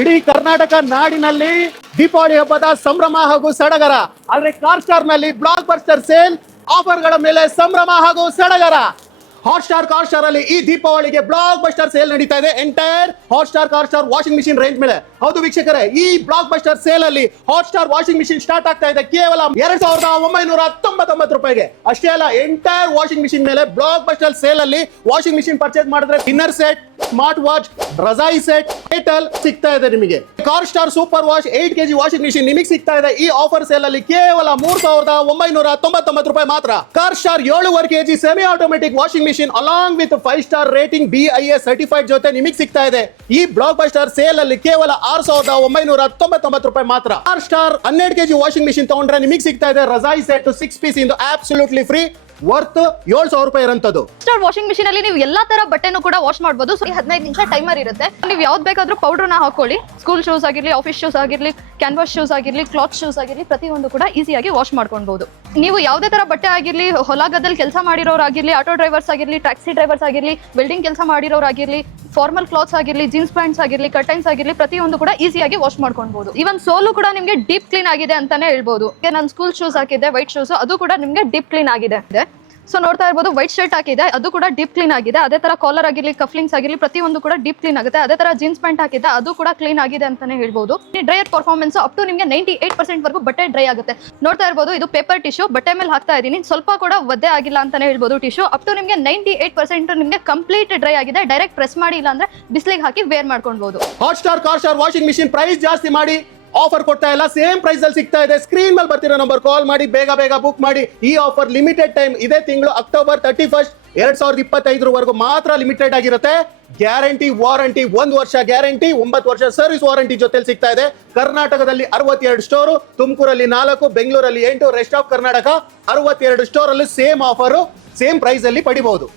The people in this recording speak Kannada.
ಇಡೀ ಕರ್ನಾಟಕ ನಾಡಿನಲ್ಲಿ ದೀಪಾವಳಿ ಹಬ್ಬದ ಸಂಭ್ರಮ ಹಾಗೂ ಸಡಗರ. ಆದ್ರೆ ಕಾರ್ಸ್ಟಾರ್ ನಲ್ಲಿ ಬ್ಲಾಕ್ ಬಸ್ಟರ್ ಸೇಲ್ ಆಫರ್ಗಳ ಮೇಲೆ ಸಂಭ್ರಮ ಹಾಗೂ ಸಡಗರ. ಹಾಟ್ಸ್ಟಾರ್ ಕಾರ್ಸ್ಟಾರ್ ಅಲ್ಲಿ ಈ ದೀಪಾವಳಿಗೆ ಬ್ಲಾಕ್ ಬಸ್ಟರ್ ಸೇಲ್ ನಡೀತಾ ಇದೆ entire Hotstar Carstar washing machine range ಮೇಲೆ. ಹೌದು ವೀಕ್ಷಕರೇ, ಈ ಬ್ಲಾಕ್ ಬಸ್ಟರ್ ಸೇಲ್ ಅಲ್ಲಿ ಹಾಟ್ಸ್ಟಾರ್ ವಾಷಿಂಗ್ ಮಿಷಿನ್ ಸ್ಟಾರ್ಟ್ ಆಗ್ತಾ ಇದೆ ಕೇವಲ 2999 ರೂಪಾಯಿಗೆ. ಅಷ್ಟೇ ಅಲ್ಲ, ಎಂಟೈರ್ ವಾಷಿಂಗ್ ಮಿಷಿನ್ ಮೇಲೆ ಬ್ಲಾಕ್ ಬಸ್ಟರ್ ಸೇಲ್ ಅಲ್ಲಿ ವಾಷಿಂಗ್ ಮಿಷಿನ್ ಪರ್ಚೇಸ್ ಮಾಡಿದ್ರೆ ಡಿನ್ನರ್ ಸೆಟ್, ಸ್ಮಾರ್ಟ್ ವಾಚ್, ರಜಾಯಿ ಸೆಟ್, ಕೇಟಲ್ ಸಿಗ್ತಾ ಇದೆ ನಿಮಗೆ. Carstar super wash 8 kg washing machine ನಿಮಗೆ ಸಿಗ್ತಾ ಇದೆ ಈ ಆಫರ್ ಸೇಲ್ ಅಲ್ಲಿ ಕೇವಲ 3999 ರೂಪಾಯಿ ಮಾತ್ರ. ಕಾರ್ಸ್ಟಾರ್ 7.5 kg semi automatic washing machine along with 5 star rating BIS certified ಜೊತೆ ನಿಮಗೆ ಸಿಗ್ತಾ ಇದೆ ಈ ಬ್ಲಾಕ್ ಬಸ್ಟರ್ ಸೇಲ್ ಅಲ್ಲಿ ಕೇವಲ 6999 ರೂಪಾಯಿ ಮಾತ್ರ. ಕಾರ್ಸ್ಟಾರ್ 12 kg ವಾಷಿಂಗ್ ಮಿಷಿನ್ ತಗೊಂಡ್ರೆ ನಿಮಗೆ ಸಿಗ್ತಾ ಇದೆ ರಜಾಯಿ ಸೆಟ್ 6 ಪೀಸ್ ಇಂದು ಅಬ್ಸಲ್ಯೂಟ್ಲಿ ಫ್ರೀ, ವರ್ತ್ 7,000 ರೂಪಾಯಿ ಇರಂತದ್ದು. ವಾಷಿಂಗ್ ಮಿಷಿನ್ ಅಲ್ಲಿ ನೀವು ಎಲ್ಲಾ ತರ ಬಟ್ಟೆನೂ ಕೂಡ ವಾಶ್ ಮಾಡಬಹುದು. 15 ನಿಮಿಷ ಟೈಮರ್ ಇರುತ್ತೆ. ನೀವು ಯಾವ್ದು ಬೇಕಾದ್ರೂ ಪೌಡರ್ ನ ಹಾಕೊಳ್ಳಿ. ಸ್ಕೂಲ್ ಶೂಸ್ ಆಗಿರ್ಲಿ, ಆಫೀಸ್ ಶೂಸ್ ಆಗಿರ್ಲಿ, ಕ್ಯಾನ್ವಾಸ್ ಶೂಸ್ ಆಗಿರ್ಲಿ, ಕ್ಲಾತ್ ಶೂಸ್ ಆಗಿರ್ಲಿ, ಪ್ರತಿಯೊಂದು ಕೂಡ ಈಸಿಯಾಗಿ ವಾಶ್ ಮಾಡ್ಕೊಬಹುದು. ನೀವು ಯಾವುದೇ ತರ ಬಟ್ಟೆ ಆಗಿರ್ಲಿ, ಹೊಲಗದಲ್ಲಿ ಕೆಲಸ ಮಾಡಿರೋರಾಗಿರ್ಲಿ, ಆಟೋ ಡ್ರೈವರ್ಸ್ ಆಗಿರ್ಲಿ, ಟ್ಯಾಕ್ಸಿ ಡ್ರೈವರ್ಸ್ ಆಗಿರ್ಲಿ, ಬಿಲ್ಡಿಂಗ್ ಕೆಲಸ ಮಾಡಿರೋರಾಗಿರ್ಲಿ, ಫಾರ್ಮಲ್ ಕ್ಲಾತ್ಸ್ ಆಗಿರ್ಲಿ, ಜೀನ್ಸ್ ಪ್ಯಾಂಟ್ಸ್ ಆಗಿರ್ಲಿ, ಕರ್ಟನ್ಸ್ ಆಗಿರ್ಲಿ, ಪ್ರತಿಯೊಂದು ಕೂಡ ಈಸಿಯಾಗಿ ವಾಶ್ ಮಾಡ್ಕೊಬಹುದು. ಈವನ್ ಸೋಲು ಕೂಡ ನಿಮಗೆ ಡೀಪ್ ಕ್ಲೀನ್ ಆಗಿದೆ ಅಂತಾನೆ ಹೇಳ್ಬೋದು. ನಾನು ಸ್ಕೂಲ್ ಶೂಸ್ ಹಾಕಿದ್ದೆ, ವೈಟ್ ಶೂಸ್, ಅದು ಕೂಡ ನಿಮಗೆ ಡೀಪ್ ಕ್ಲೀನ್ ಆಗಿದೆ. ಸೊ ನೋಡ್ತಾ ಇರ್ಬೋದು, ವೈಟ್ ಶರ್ಟ್ ಹಾಕಿದೆ, ಅದು ಕೂಡ ಡೀಪ್ ಕ್ಲೀನ್ ಆಗಿದೆ. ಅದೇ ತರ ಕಾಲರ್ ಆಗಿರ್ಲಿ, ಕಫ್ಲಿಂಗ್ಸ್ ಆಗಿರ್ಲಿ, ಪ್ರತಿಯೊಂದು ಕೂಡ ಡೀಪ್ ಕ್ಲೀನ್ ಆಗುತ್ತೆ. ಅದೇ ತರ ಜೀನ್ಸ್ ಪ್ಯಾಂಟ್ ಹಾಕಿದೆ, ಅದು ಕೂಡ ಕ್ಲೀನ್ ಆಗಿದೆ ಅಂತಾನೆ ಹೇಳ್ಬೋದು. ಡ್ರೈಯರ್ ಪರ್ಫಾರ್ಮೆನ್ಸ್ ಅಪ್ ಟು ನಿಮಗೆ 98% ವರೆಗೂ ಬಟ್ಟೆ ಡ್ರೈ ಆಗುತ್ತೆ. ನೋಡ್ತಾ ಇರ್ಬೋದು, ಇದು ಪೇಪರ್ ಟಿಶ್ಯೂ ಬಟ್ಟೆ ಮೇಲೆ ಹಾಕ್ತಾ ಇದೀನಿ, ಸ್ವಲ್ಪ ಕೂಡ ಒದ್ದೆ ಆಗಿಲ್ಲ ಅಂತಾನೆ ಹೇಳ್ಬೋದು. ಟಿಶ್ಯೂ ಅಪ್ ಟು ನಿಮಗೆ 98% ನಿಮಗೆ ಕಂಪ್ಲೀಟ್ ಡ್ರೈ ಆಗಿದೆ. ಡೈರೆಕ್ಟ್ ಪ್ರೆಸ್ ಮಾಡಿ, ಇಲ್ಲ ಅಂದ್ರೆ ಬಿಸಿಲಿಗೆ ಹಾಕಿ ವೇರ್ ಮಾಡ್ಕೊಳ್ಬಹುದು. Hotstar Carstar washing machine price ಜಾಸ್ತಿ ಮಾಡಿ ಆಫರ್ ಕೊಡ್ತಾ ಇಲ್ಲ, ಸೇಮ್ ಪ್ರೈಸ್ ಅಲ್ಲಿ ಸಿಗ್ತಾ ಇದೆ. ಸ್ಕ್ರೀನ್ ಮೇಲೆ ಬರ್ತಿರೋ ನಂಬರ್ ಕಾಲ್ ಮಾಡಿ, ಬೇಗ ಬುಕ್ ಮಾಡಿ. ಈ ಆಫರ್ ಲಿಮಿಟೆಡ್ ಟೈಮ್, ಇದೇ ತಿಂಗಳು ಅಕ್ಟೋಬರ್ 31, 2025 ವರೆಗೂ ಮಾತ್ರ ಲಿಮಿಟೆಡ್ ಆಗಿರುತ್ತೆ. ಗ್ಯಾರಂಟಿ ವಾರಂಟಿ 1 ವರ್ಷ ಗ್ಯಾರಂಟಿ, 9 ವರ್ಷ ಸರ್ವಿಸ್ ವಾರಂಟಿ ಜೊತೆ ಸಿಗ್ತಾ ಇದೆ. ಕರ್ನಾಟಕದಲ್ಲಿ 62 ಸ್ಟೋರು, ತುಮಕೂರಲ್ಲಿ 4, ಬೆಂಗಳೂರಲ್ಲಿ 8, ರೆಸ್ಟ್ ಆಫ್ ಕರ್ನಾಟಕ 62 ಸ್ಟೋರ್ ಅಲ್ಲಿ ಸೇಮ್ ಆಫರ್ ಸೇಮ್ ಪ್ರೈಸ್ ಅಲ್ಲಿ ಪಡಿಬಹುದು.